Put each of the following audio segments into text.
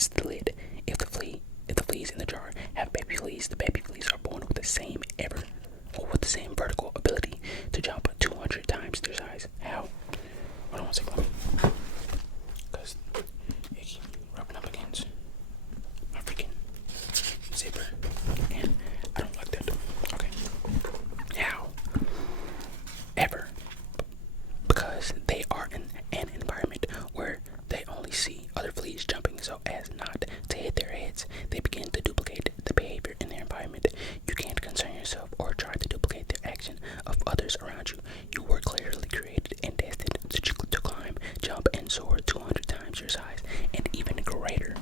raise the lid. If the fleas in the jar have baby fleas, the baby fleas are born with the same vertical ability to jump 200 times their size. How? Hold on one second. Because it keeps rubbing up against my freaking zipper. And I don't like that. Okay. How? Ever. Because they are in an environment where they only see other fleas jumping, so as not to hit their heads, they begin to duplicate the behavior in their environment. You can't concern yourself or try to duplicate the action of others around you. You were clearly created and destined to climb, jump, and soar 200 times your size and even greater.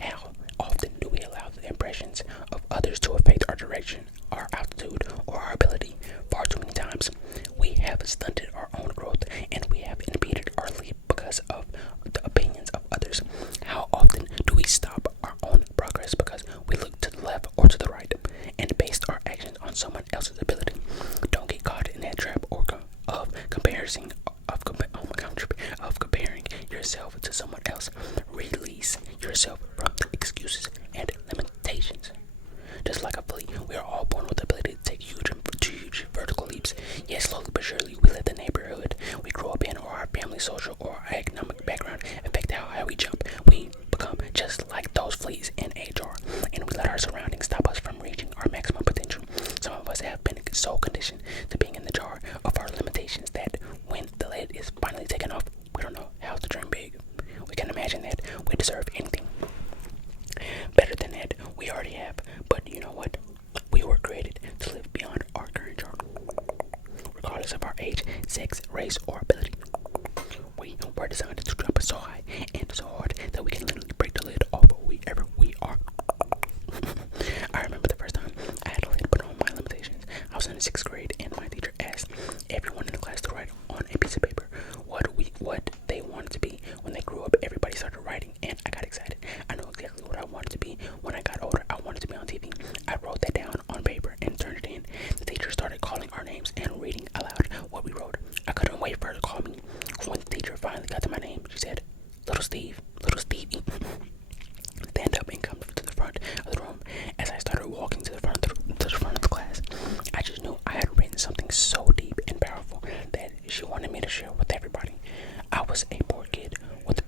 How often do we allow the impressions of others to affect our direction, our altitude, or our ability? Far too many times, we have stunted our own growth and we have impeded our leap because of the opinions of others. How often do we stop our own progress because we look to the left or to the right and based our actions on someone else's ability? Don't get caught in that trap of comparing yourself to someone else. Release yourself from the excuses and limitations. Just like a flea, we are all born with the ability to take huge vertical leaps. Yes, slowly but surely, we let the neighborhood we grow up in, or our family, social, or our economic background affect how high we jump. We become just like those fleas in a jar, and we let our surroundings stop us from reaching our maximum potential. Some of us have been so conditioned to being in the jar of our limitations that when the lid is finally taken off, we don't know how to dream big. We can imagine that we deserve anything better than that we already have. But you know what? We were created to live beyond our current jar, regardless of our age, sex, race, or ability. We were designed to jump so high and so hard that we can literally break the lid off wherever we are. I remember the first time I had a lid put on my limitations. I was in the 6th grade and my teacher asked everyone in the class to write on a piece of paper what they wanted to be when they grew up. Everybody started writing and I got excited. I knew exactly what I wanted to be when I got older. I wanted to be on TV. I wrote that down on paper and turned it in. The teacher started calling our names and reading aloud what we wrote. I couldn't wait for her to call me. When the teacher finally got to my name, she said, "Little Steve, little Stevie, stand up and come to the front of the room." As I started walking to the front of the class, I just knew I had written something so deep and powerful that she wanted me to share with everybody. I was a poor kid with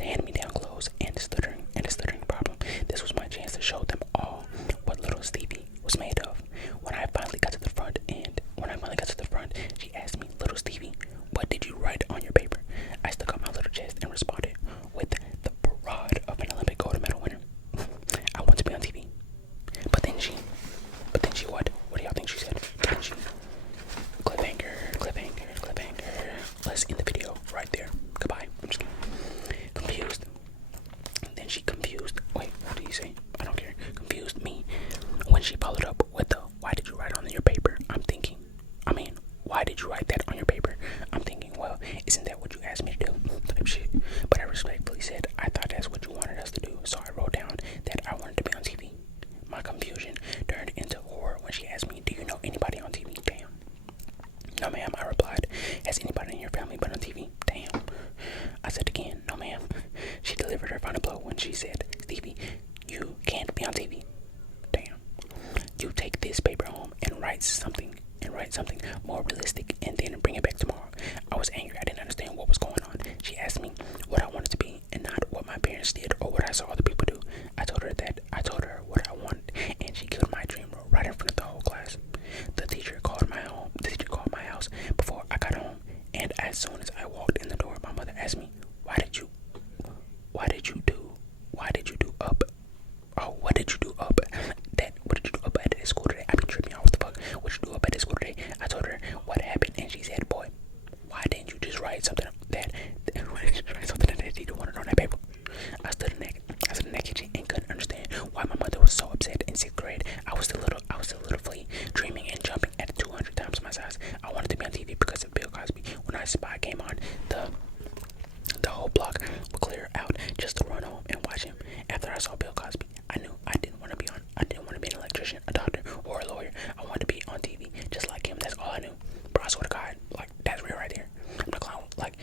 hand-me-down clothes and a stuttering problem. This was my chance to show them all what little Stevie was made of. When I finally got to the front, she asked me, "Little Stevie, what did you write on your paper?" I stuck out my little chest and responded with the pride of an Olympic gold medal winner. "I want to be on TV." But then she what? What do y'all think she said? Then she cliffhanger. Let's end the video right there. Goodbye. I'm just kidding. Confused. Then she confused. Wait, what did you say? I don't care. Confused me when she followed up with the "Why did you write on your paper?" Why did you write that on your paper? I'm thinking, well, isn't that what you asked me to do? Type shit. But I respectfully said, I thought that's what you wanted us to do. So I wrote down that I wanted to be on TV. My confusion turned into horror when she asked me, "Do you know anybody on TV?" Damn. "No, ma'am," I replied. "Has anybody in your family been on TV?" Damn. I said again, "No, ma'am." She delivered her final blow when she said, "Stevie, you can't be on TV." Damn. "You take this paper home and write something more realistic and then bring it back tomorrow." I was angry. I didn't understand what was going on. She asked me what I wanted to be and not what my parents did or what I saw other people do. I told her what I wanted, and she killed my dream right in front of the whole class. The teacher called my house before I got home, and as soon as I walked in the door, my mother asked me, what did you do up at school today?" I be tripping out. What the fuck? "What you do up at school today?" I told her what happened, and she said, "Boy, why didn't you just write something that you wanted on that paper?" I stood in that kitchen and couldn't understand why my mother was so upset. In 6th grade, I was still a little flea, dreaming and jumping at 200 times my size. I wanted to be on TV because of Bill Cosby. When I Spy came on, the whole block would clear out just to run home and watch him. After I saw Bill Cosby, I knew I didn't want to be an electrician, a doctor, or a lawyer. I wanted to be on TV just like him. That's all I knew. Bro, I swear to God, like, that's real right there. I'm not clown. Like,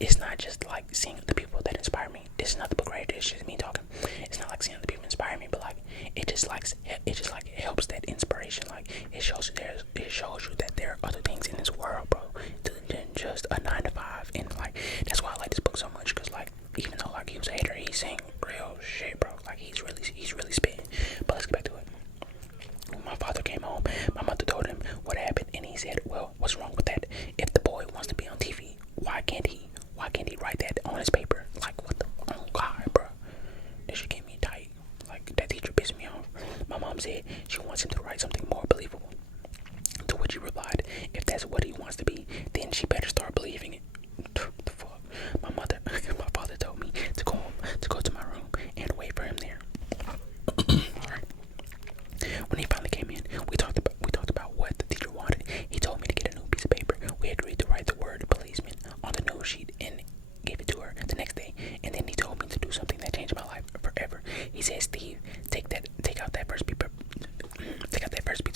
it's not just like seeing the people that inspire me. This is not the book right here. It's just me talking. It's on his paper. Like, what the, oh God, bro. That shit get me tight. Like, that teacher pissed me off. My mom said she wants him to write something more believable. To which he replied, if that's what he wants to be, then she better start believing it. What the fuck? My father told me to go to my room and wait for him there. When he finally came in, we talked about what the teacher wanted. He told me to get a new piece of paper. We agreed to write the word policeman on the news sheet and gave it to her the next day. And then he told me to do something that changed my life forever. He said, Steve, take out that first piece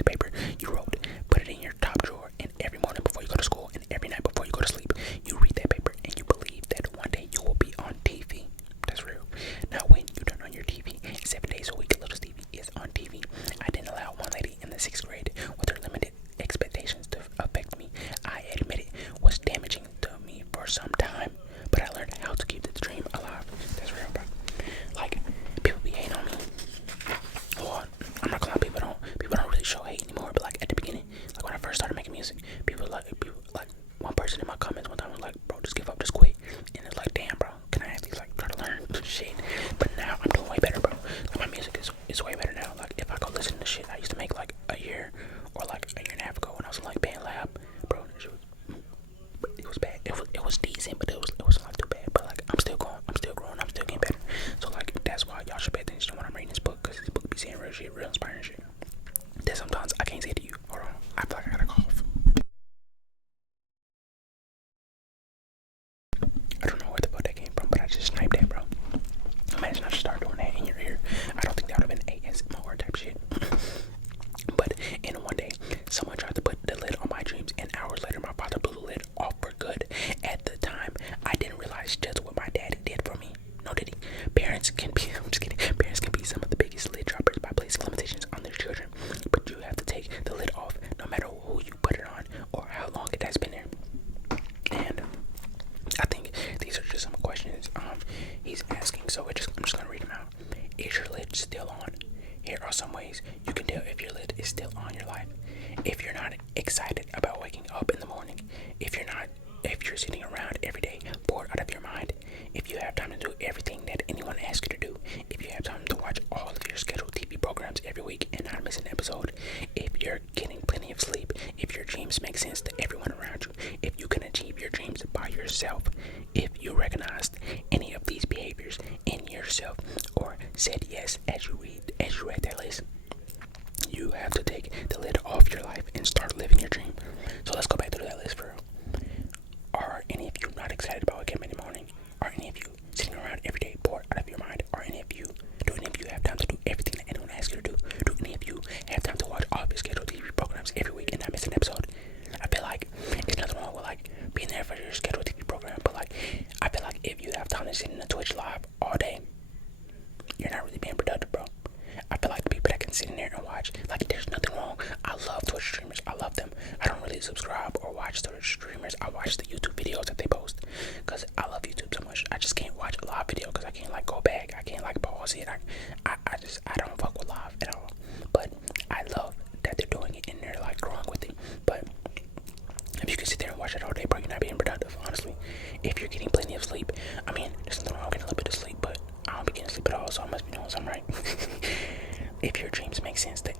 of paper you wrote, put it in your top drawer, and every morning before you go to school and every night before you go to sleep, you read that paper and you believe that one day you will be on TV. That's real. Now when you turn on your TV 7 days a week, little Stevie is on TV. I didn't allow one lady in the 6th grade with her limited expectations to affect me. I admit it was damaging to me for some time, but I learned how to keep the dream alive. That's real, bro. Like, people be hating on me. Well, I'm not gonna lie, people don't really show hate anymore, but like at the beginning, like when I first started making music, people like one person in my comments one time was like, bro, just give up, just quit. And it's like, damn, bro, can I actually like try to learn shit? But now I'm doing way better, bro. Like, my music is way better now. Like, if I go listen to shit I used to make like a year or like a year and a half ago when I was in like band lab, bro, it was bad. It was decent, but it wasn't like too bad. But like, I'm still growing, I'm still getting better. So like, that's why y'all should pay attention to when I'm reading this book, because this book be saying real shit, real inspiring shit that sometimes I can't say to you. Hold on, I feel like I gotta cough. I don't know where the fuck that came from, but I just sniped that, bro. Imagine I should start doing that in your ear. I don't think that would have been ASMR type shit. But in one day, someone tried to put the lid on my dreams, and hours later, my father blew the lid off for good. At the time, I didn't realize just what my daddy did for me. No, did he? Parents can be some of the biggest lid droppers by placing limitations on their children. But you have to take the lid off, no matter who you put it on or how long it has been there. And I think these are just some questions he's asking, so I'm just gonna read them out. Is your lid still on? Here are some ways you can tell if your lid is still on your life. If you're not excited about waking up in the morning, if you're sitting around every day bored out of your mind, if you have time to do everything that anyone asks you to do, if you have time to watch all of your scheduled TV programs every week and not miss an episode, if you're getting plenty of sleep, if your dreams make sense to everyone around you, if you can achieve your dreams by yourself, if you recognized any of these behaviors in yourself or said yes as you read that list, you have to take the lid off your life and start living your dream. So let's go back through that list for real. Are any of you not excited about waking up in the morning? Are any of you sitting around every day bored out of your mind? Do any of you have time to do everything that anyone asks you to do? Do any of you have time to watch all of your scheduled TV programs every week and not miss an episode? I feel like it's nothing wrong with like being there for your scheduled TV program, but like I feel like if you have time to sit in the Twitch live all day, you're not really being productive, bro. I feel like the people that can sit in there and watch, like, there's nothing wrong. I love Twitch streamers. I love them. I don't really subscribe or watch Twitch streamers. I watch the YouTube videos that they post because I love YouTube so much. I just can't watch a live video because I can't like go back. I can't like pause it. I don't fuck with live at all. But I love that they're doing it and they're like growing with it. But if you can sit there and watch it all day, bro, you're not being productive, honestly. If you're getting plenty of sleep, I mean, there's nothing wrong with getting a little bit of sleep, but I don't be getting sleep at all, so I must be doing something right. If your dreams make sense to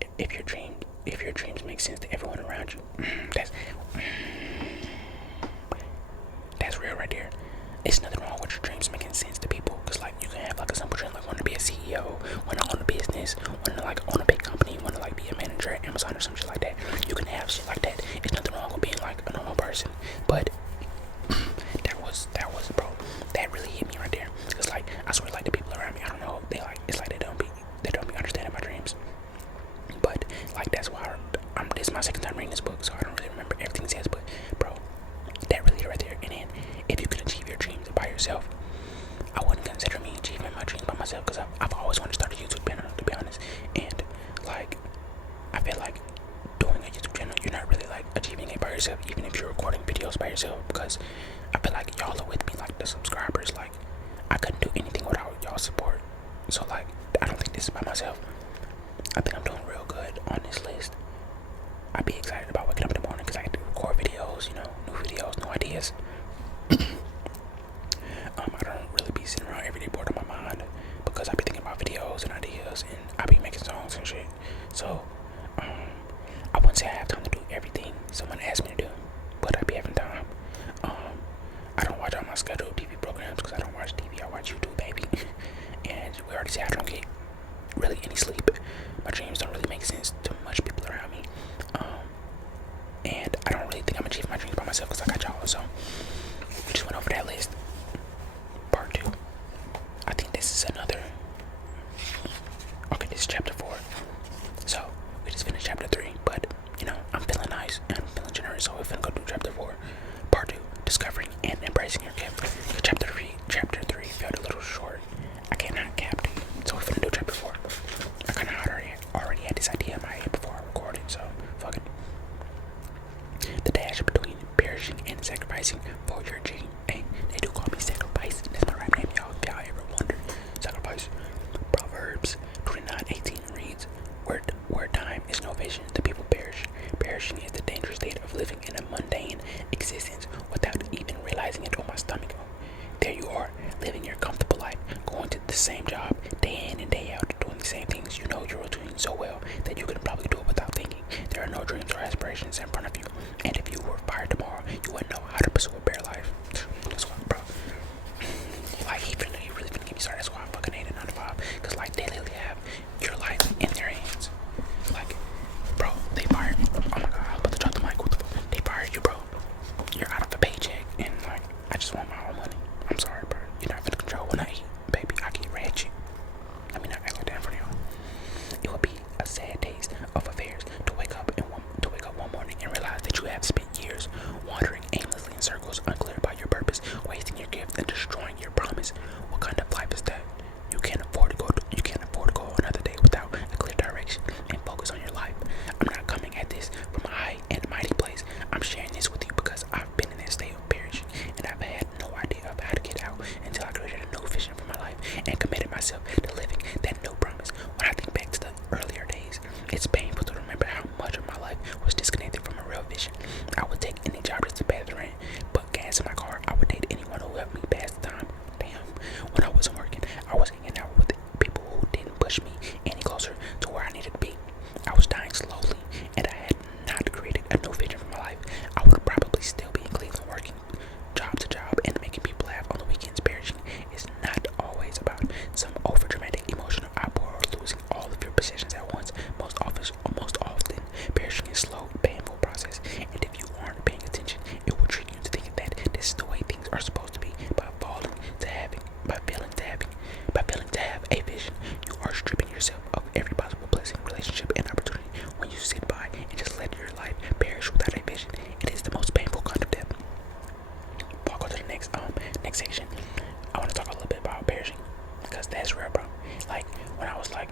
everyone around you, that's real right there. It's nothing wrong with your dreams making sense to people, because like you can have like a simple dream like want to be a CEO, want to own a business, want to like own a big company, want to like be a manager at Amazon or some shit like that. You can have shit like that. It's nothing wrong with being like a normal person, but that was bro, that really hit me right there. Cause like I swear, like the people around me, I don't know, it's like they don't be understanding my dreams. But like that's why this is my second time reading this book, so I don't really remember everything it says. But bro, that really right there. And then if you can achieve your dreams by yourself, I wouldn't consider me achieving my dreams by myself, because I've always wanted to start a YouTube channel, to be honest. And like I feel like doing a YouTube channel, you're not really like achieving it by yourself, even if you're recording videos by yourself, because I feel like y'all are with me, like the subscribers. Like I couldn't do anything without y'all support. So like I don't think this is by myself. I think I'm doing real good on this list. I'd be excited about waking up in the morning because I get to record videos, you know, new videos, new ideas. I don't be sitting around every day bored on my mind because I be thinking about videos and ideas and I be making songs and shit. So, I wouldn't say I have time to do everything someone asked me to do, but I be having time. I don't watch all my scheduled TV programs because I don't watch TV. I watch YouTube, baby. And we already said I don't get really any sleep. My dreams don't really make sense to much people around me. And I don't really think I'm achieving my dreams by myself because I got y'all. So we just went over that list. Part 2. I think this is another. Okay, this is chapter 4. So we just finished chapter 3, but I'm feeling nice and I'm feeling generous, so we're finna go do chapter 4. Part 2, discovering and embracing your gift. Chapter 3 felt a little short. I cannot cap it, so we're finna do chapter 4. I kinda already had this idea in my head before I recorded, so fuck it. The dash between perishing and sacrificing for your dream. Hey, they do call me Sacrifice. That's my rap name, y'all. If y'all ever wonder, Sacrifice. Proverbs 29:18 reads, Where time is no vision, the people perish. Perishing is the dangerous state of living in a mundane existence without even realizing it. On my stomach. There you are, living your comfortable life, going to the same job, day in and day out, doing the same things you know you're doing so well that you can probably do it without thinking. There are no dreams or aspirations in front of you, and if you were fired tomorrow, you wouldn't know how to pursue a better life. That's why, bro. Like, he really finna get me started. That's why I fucking hate a 9 to 5, because, like, they literally have your life in their hands. Like, bro, they fired me. Oh my god, I was about to drop the mic. What the fuck? They fired you, bro. You're out of a paycheck, and, like, I just want my own money. I'm sorry, bro. You're not finna control when I eat, baby. I get ratchet. I mean, I act like that for you. It would be a sad taste of affairs to wake up one morning and realize that you have spent years wandering aimlessly in circles, unclear about your purpose, wasting your gift and destroying your promise. What kind of life is that? You can't afford to go another day without a clear direction and focus on your life. I'm not coming at this from a high and mighty place. I'm sharing this with you because I've been in that state of perishing and I've had no idea of how to get out until I created a new vision for my life and committed myself to living that new promise. When I think back to the earlier days, it's painful to remember how much of my life was disconnected from a real vision. I would take any job just to pay the rent, put gas in my car. I would date anyone who helped me pass the time. Damn. When I wasn't working, I was hanging out with people who didn't push me any closer to where I needed to be. I was dying slowly, and I had not created a new vision for my life. I would probably still be in Cleveland working job to job and making people laugh on the weekends. Perishing is not always about some overdramatic emotional outpour or losing all of your possessions at once. Most often, perishing is a slow, painful process, and if you aren't paying attention, it will trick you into thinking that this is the way things are supposed to be. By failing to have a vision, you are stripping yourself of every possible blessing, relationship, and opportunity. When you sit by and just let your life perish without a vision, it is the most painful kind of death. I'll go to the next section. I want to talk a little bit about perishing, because that's real, bro. Like, when I was like,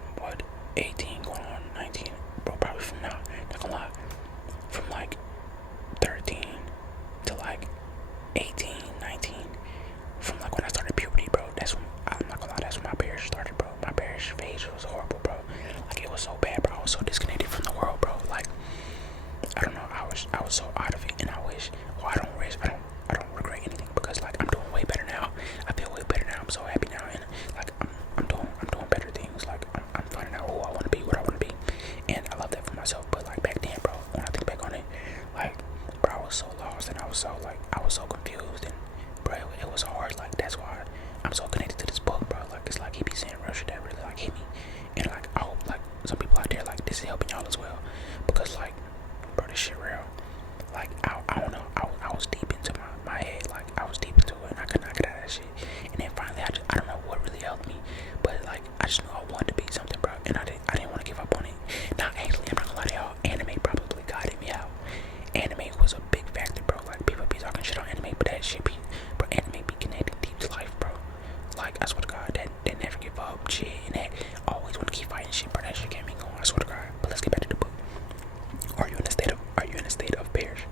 18 going on 19, bro, probably from now, not gonna lie, from like 13 to like 18, 19, from like when I started puberty, bro, that's when, I'm not gonna lie, that's when my perish started, bro. My perish phase was horrible, bro. Like, it was so bad, bro. I was so disconnected from the world, bro. Like, I don't know, I was so out of it, and I don't regret anything, because like I'm doing way better now. I feel way better now. I'm so happy now, and like I'm doing better things. Like I'm finding out who I want to be, what I want to be, and I love that for myself. But like back then, bro, when I think back on it, like, bro, I was so lost, and I was so confused, and bro, it was hard. Like, that's why I'm so connected to this book, bro. Like, it's like he be saying real shit that really like hit me, and like I hope like some people out there, like, this is helping y'all as well, because like, bro, this shit real. Like, I don't know, I was deep into my head, like, I was deep into it, and I could not get out of that shit, and then finally, I don't know what really helped me, but, like, I just knew I wanted to be something, bro, and I didn't want to give up on it. Now, actually, I'm not gonna lie to y'all, anime probably guided me out. Anime was a big factor, bro. Like, people be talking shit on anime, but that shit be, bro, anime be connected deep to life, bro. Like, I swear to God, that they never give up shit, and that always want to keep fighting shit, bro. That shit kept me going, I swear to God. But let's get back to the book. Are you in a state of perish?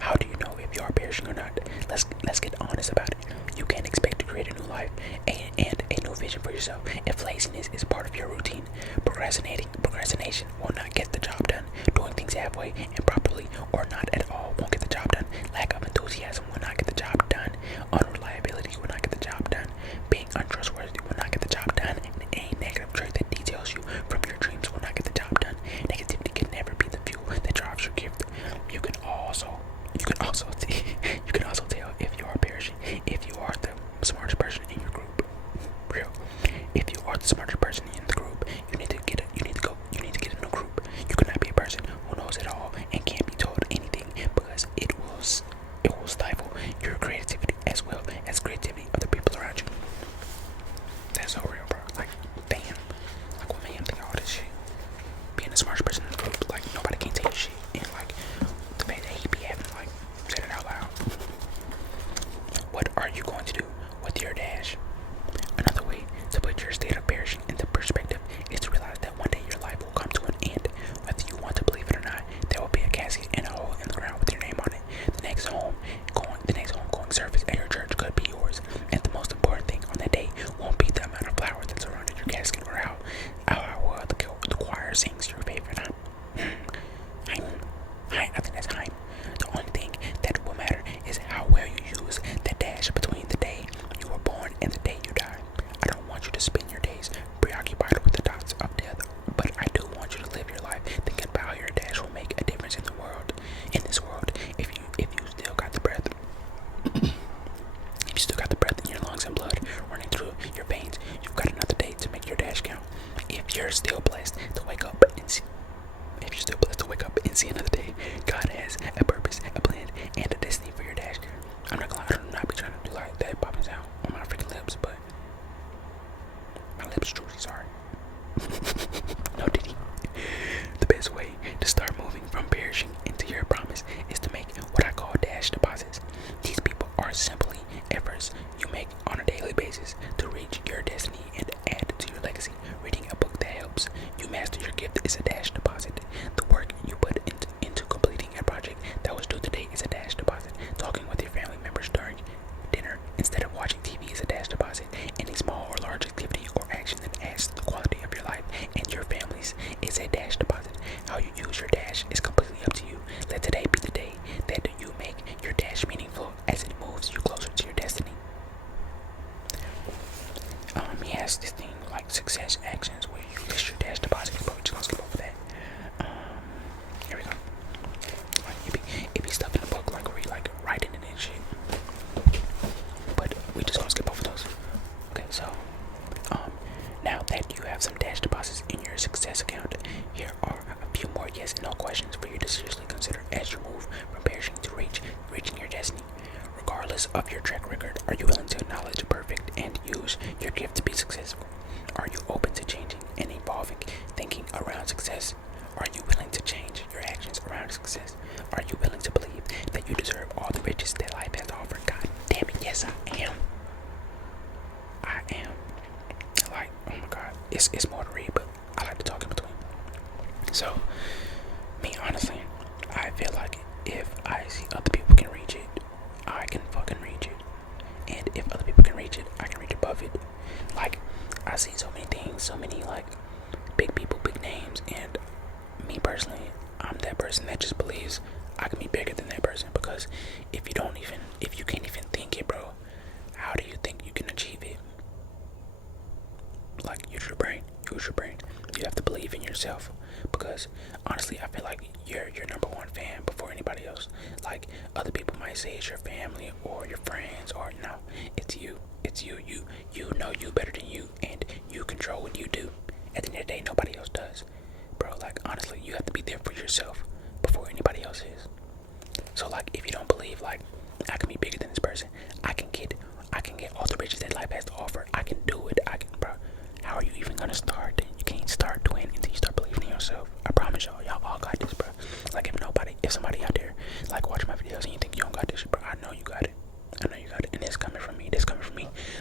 How do you know if you are perishing or not? Let's get honest about it. You can't expect to create a new life and a new vision for yourself if laziness is part of your routine. Procrastination will not get the job done. Doing things halfway, improperly, or not at all won't get the job done. Lack of enthusiasm will not get the job done. Unreliability will not get the job done. Being put your state of perishing into perspective is to realize that one day your life will come to an end. Whether you want to believe it or not, there will be a casket and a hole in the ground with your name on it. The next homegoing service at your church could be yours. And the most important thing on that day won't be the amount of flowers that surrounded your casket or how well the choir sings your favorite hymn. I think that's hymn. The only thing that will matter is how well you use the dash between the day you were born and the day you die. I don't want you to spend your days preoccupied with the dots of death, but I do want you to live your life thinking about how your dash will make a difference in the world. In this world, if you still got the breath, if you still got the breath in your lungs and blood running through your veins, you've got another day to make your dash count. If you're still blessed to wake up and see another day, God has a purpose, a plan, and a destiny for your dash. I'm not gonna lie, I'm not be trying to do like that popping sound on my freaking lips, but my lips truly sorry. No diddy. The best way to start moving from perishing into your promise is to make what I call dash deposits. These people are simply efforts you make on a daily basis to reach your destiny and add to your legacy. Reading a book that helps you master your gift is a dash deposit. The work you put into completing a project that was due today is a dash deposit. Talking with your family members during dinner instead of watching TV is a dash deposit. Any small or large activity or action that adds to the quality of your life and your family's is a dash deposit. How you use your dash is completely up to you. Let today be the day that you make your dash meaningful as it moves you closer to your destiny. He has this thing like success actions where you list your dash deposit, but we're just gonna skip over that. Here we go. Like it be stuff in the book like where you like writing it and shit. But we just gonna skip over those. Okay, so now that you have some dash deposits in your success account, here are a few more yes and no questions for you to seriously consider as you move from perishing to reaching your destiny. Regardless of your track record, are you willing to acknowledge perfect and use your gift to be successful? Are you open to changing and evolving thinking around success? Are you willing to change your actions around success? Are you willing to believe that you deserve all the riches that life has to offer? God damn it, yes I am. I am. Like, oh my god, it's more to read, but I like to talk in between. So, me honestly, I feel like if I see other people can reach it, I can fucking reach it. And if other people can reach it, I can reach above it. Like, I see so many things, so many like big people, big names, and me personally, I'm that person that just believes I can be bigger than that person. Because if you can't even think it, bro, how do you think you can achieve it? Like, use your brain. You have to believe in yourself. Because honestly, I feel like you're your number one fan before anybody else. Like, other people might say it's your family or your friends, or no, it's you. It's you. You know you better than you, and you control what you do. At the end of the day, nobody else does. Bro, like, honestly, you have to be there for yourself before anybody else is. So, like, if you don't believe, like, I can be bigger than this person, I can get all the riches that life has to offer, I can do it, bro, how are you even gonna start? You can't start doing it until you start believing in yourself. I promise y'all all got this, bro. Like, if somebody out there, like, watch my videos and you think you don't got this shit, bro, I know you got it. And this coming from me,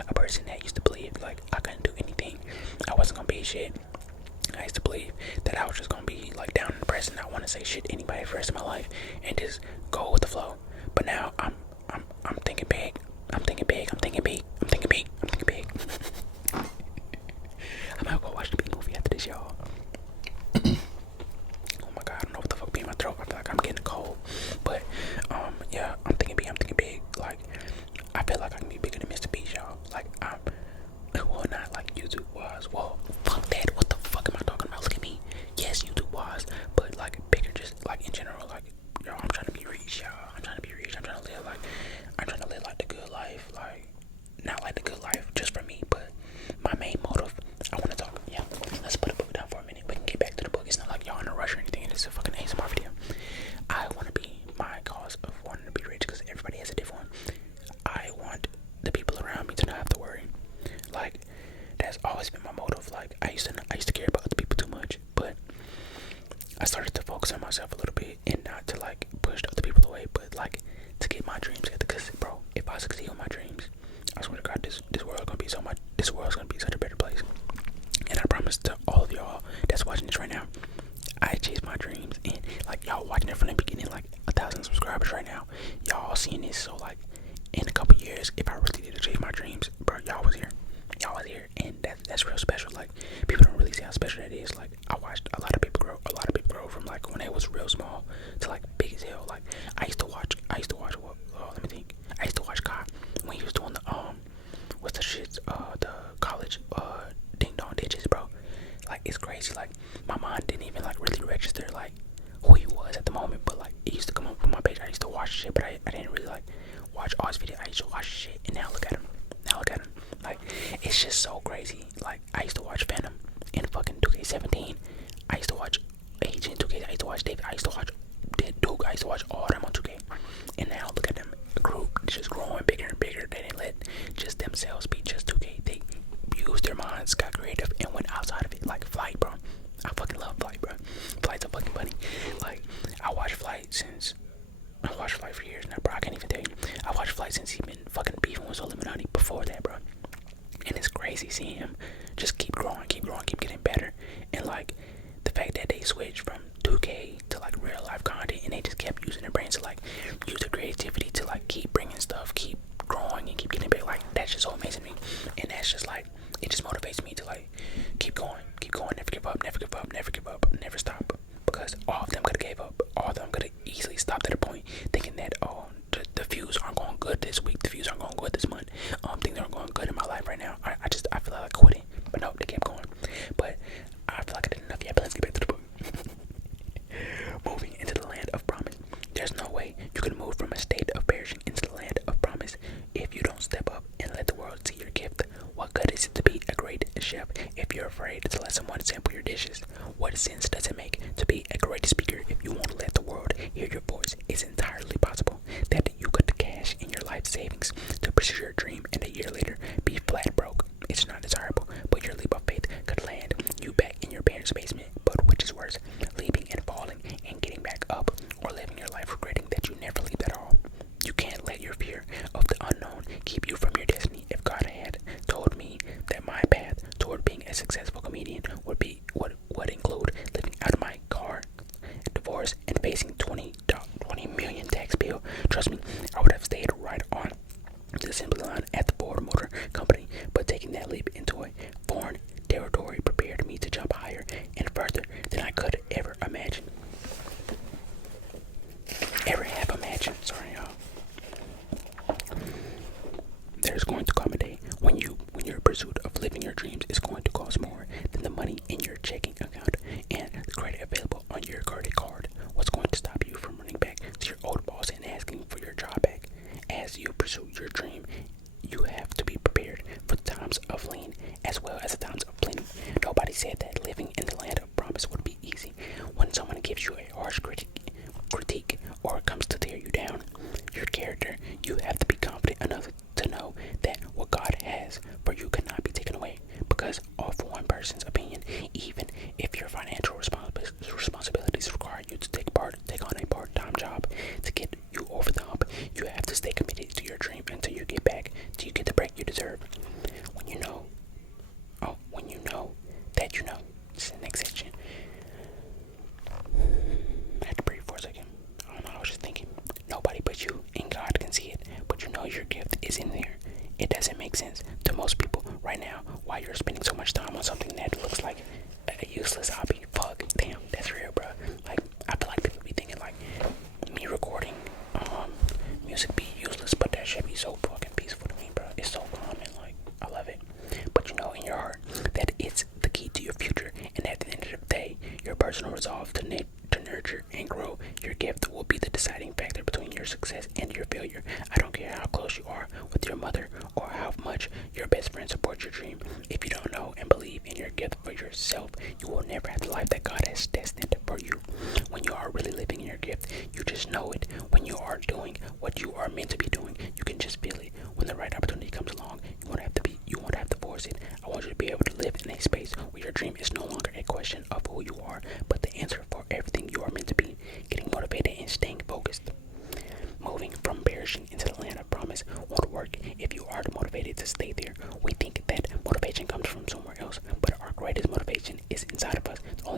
a person that used to believe, like, I couldn't do anything, I wasn't gonna be shit. I used to believe that I was just gonna be like down and depressed and not want to say shit to anybody for the rest of my life and just go with the flow. But now I'm thinking big. I'm thinking big. I might go watch the big movie after this, y'all. Oh my god, I don't know what the fuck be in my throat. I feel like I'm getting a cold. But yeah, I'm thinking big. Like, I feel like I can be bigger than Mr. Beast, y'all. Like, well, not like YouTube was. Well, fuck that. What the fuck am I talking about? Look at me. Yes, YouTube was, but like bigger, just like in general. Like, yo, I'm trying to be rich, y'all. I'm trying to live like the good life. Like, not like the good life just for me, but my main motive. I want to talk. Yeah, let's put a book down for a minute. We can get back to the book. It's not like y'all in a rush or anything. It's a fucking ASMR video. I want to be my cause of wanting to be rich because everybody has a different one. I want the people around me to not have to worry. Like, that's always been my motive. Like, I used to care about other people too much, but I started to focus on myself a little bit and not to like push other people away, but like to get my dreams together. Because, bro, if I succeed with my dreams, I swear to God, this world's gonna be such a better place. that's watching this right now, I chase my dreams, and like y'all watching it from the beginning, like 1,000 subscribers right now. Y'all seeing this, so like in a couple years, if I really did chase my dreams, bro, y'all was here. Y'all was here, and that's real special. Like people don't really see how special that is. Like I watched a lot of people grow. A lot of people grow from like when they was real small to like big as hell. Like I used to watch what? Oh, let me think. I used to watch God when he was doing the what's the shit? The college ding dong ditches, bro. Like it's crazy. Like my mind didn't even like really register like who he was at the moment, but like it used to come up on my page. I used to watch shit, but I didn't really like watch all his videos. I used to watch shit, and now look at him. Now look at him. Like it's just so crazy. Like I used to watch Phantom in fucking 2K17. I used to watch Agent 2K. I used to watch David. I used to watch Duke. I used to watch all of them on 2K. And now look at them. The group just growing bigger and bigger. They didn't let just themselves be just 2K. They used their minds, got creative, and went outside of it. Like Flight, bro. I fucking love Flight, bro. Flight's a fucking funny. Like I watched Flight for years now, bro. I can't even tell you. I watched Flight since he been fucking beefing with Illuminati before that, bro. And it's crazy seeing him just keep growing, keep getting better. And like the fact that they switched from 2K to like real life content, and they just kept using their brains to like use their creativity to like keep bringing stuff, keep growing, and keep getting better. Like that's just so amazing to me. And that's just like it just motivates me to like keep going, never give up, never stop. Because all of them could have gave up. All of them could have easily stopped at a point thinking that the views aren't going good this week, the views aren't going good this month, things aren't going good in my life right now. I feel like quitting, but no, they kept going. But I feel like I did enough yet. But let's get back to the book. Moving into the land of promise. There's no way you can move from a state of perishing into the land of promise if you don't step up and let the world see your gift. What good is it to be a great chef if you're afraid to let someone sample your dishes? What sense does it make to be a great speaker if you won't let the world hear your voice? It's entirely possible that you could cash in your life savings to pursue your dream and a year later be flat broke. It's not desirable, but your leap of faith could land you back in your parents' basement. But which is worse, leaping and falling and getting back up, or living your life regretting that you never leaped at all? You can't let your fear of the unknown keep you from your destiny. If God had told me that my path toward being a successful comedian would include living out of my car, divorce, and facing 20 million tax bill, trust me, I would have stayed right on the assembly line at the Ford Motor Company. But taking that leap into a foreign territory prepared me to jump higher and further than I could ever imagine. Sorry, y'all. There's going to come a day when your pursuit of living your dreams is going to cost more than the money in your checking account and the credit available on your credit card. What's going to stop you from running back to your old boss and asking for your job back? As you pursue your dream, you have to be prepared for the times of lean as well as the times of plenty. Nobody said that living in the land of promise would be easy. When someone gives you a harsh critique or comes to tear you down, your character, you have to be confident enough to know that what God has for you cannot be taken away because of one person's opinion. Even if your financial responsibilities require you to take on a part-time job to get you over the hump, you have to stay committed to your dream until you get the break you deserve. When you know that you know. This is the next section. I had to breathe for a second. I don't know, I was just thinking. Nobody but you and God can see it, but you know your gift is in there. It doesn't make sense to most people right now why you're spending so much time on something that looks like a useless hobby. Fuck, damn, that's real, bro. Like, I feel like people be thinking like me recording music be useless, but that should be so fucking peaceful to me, bro. It's so calm and like I love it. But you know in your heart that it's the key to your future, and at the end of the day, your personal resolve to nurture and grow your gift will be the deciding factor between your success and your failure. I don't care how close you are with your mother or how much your best friend supports your dream. If you don't know and believe in your gift for yourself, you will never have the life that God has destined for you. When you are really living in your gift, you just know it. When you are doing what you are meant to be doing, you can just feel it. When the right opportunity comes along, you won't have to force it. I want you to be able to live in a space where your dream is no longer a question of who you are, but the answer for everything you are meant to be. Getting motivated and staying focused. Moving from perishing into the land of promise won't work if you aren't motivated to stay there. We think that motivation comes from somewhere else, but our greatest motivation is inside of us. The only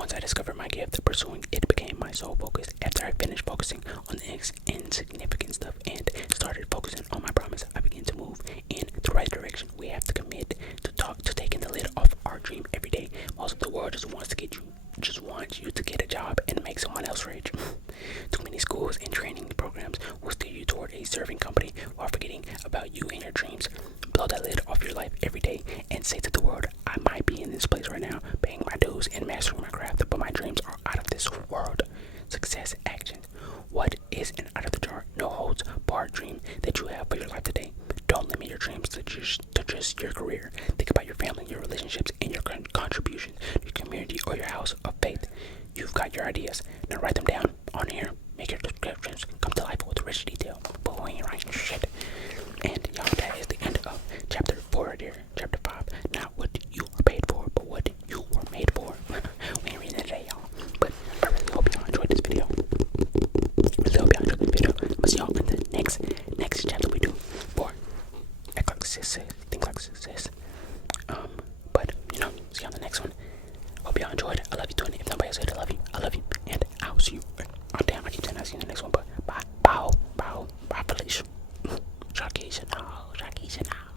Once I discovered my gift, pursuing it became my sole focus. After I finished focusing on the insignificant stuff and started focusing on my promise, I began to move in the right direction. We have to commit to taking the lid off our dream every day. Most of the world just wants you to get a job and make someone else rich. Too many schools and training programs will steer you toward a serving company while forgetting about you and your dreams. Blow that lid off your life every day and say to the world, I might be in this place right now, paying my dues and mastering my craft, but my dreams are out of this world. Success action. What is an out of the jar, no holds barred dream that you have for your life today? Don't limit your dreams to just your career. Think about your family, your relationships, and your contributions, your community, or your house of faith. You've got your ideas. Now write them down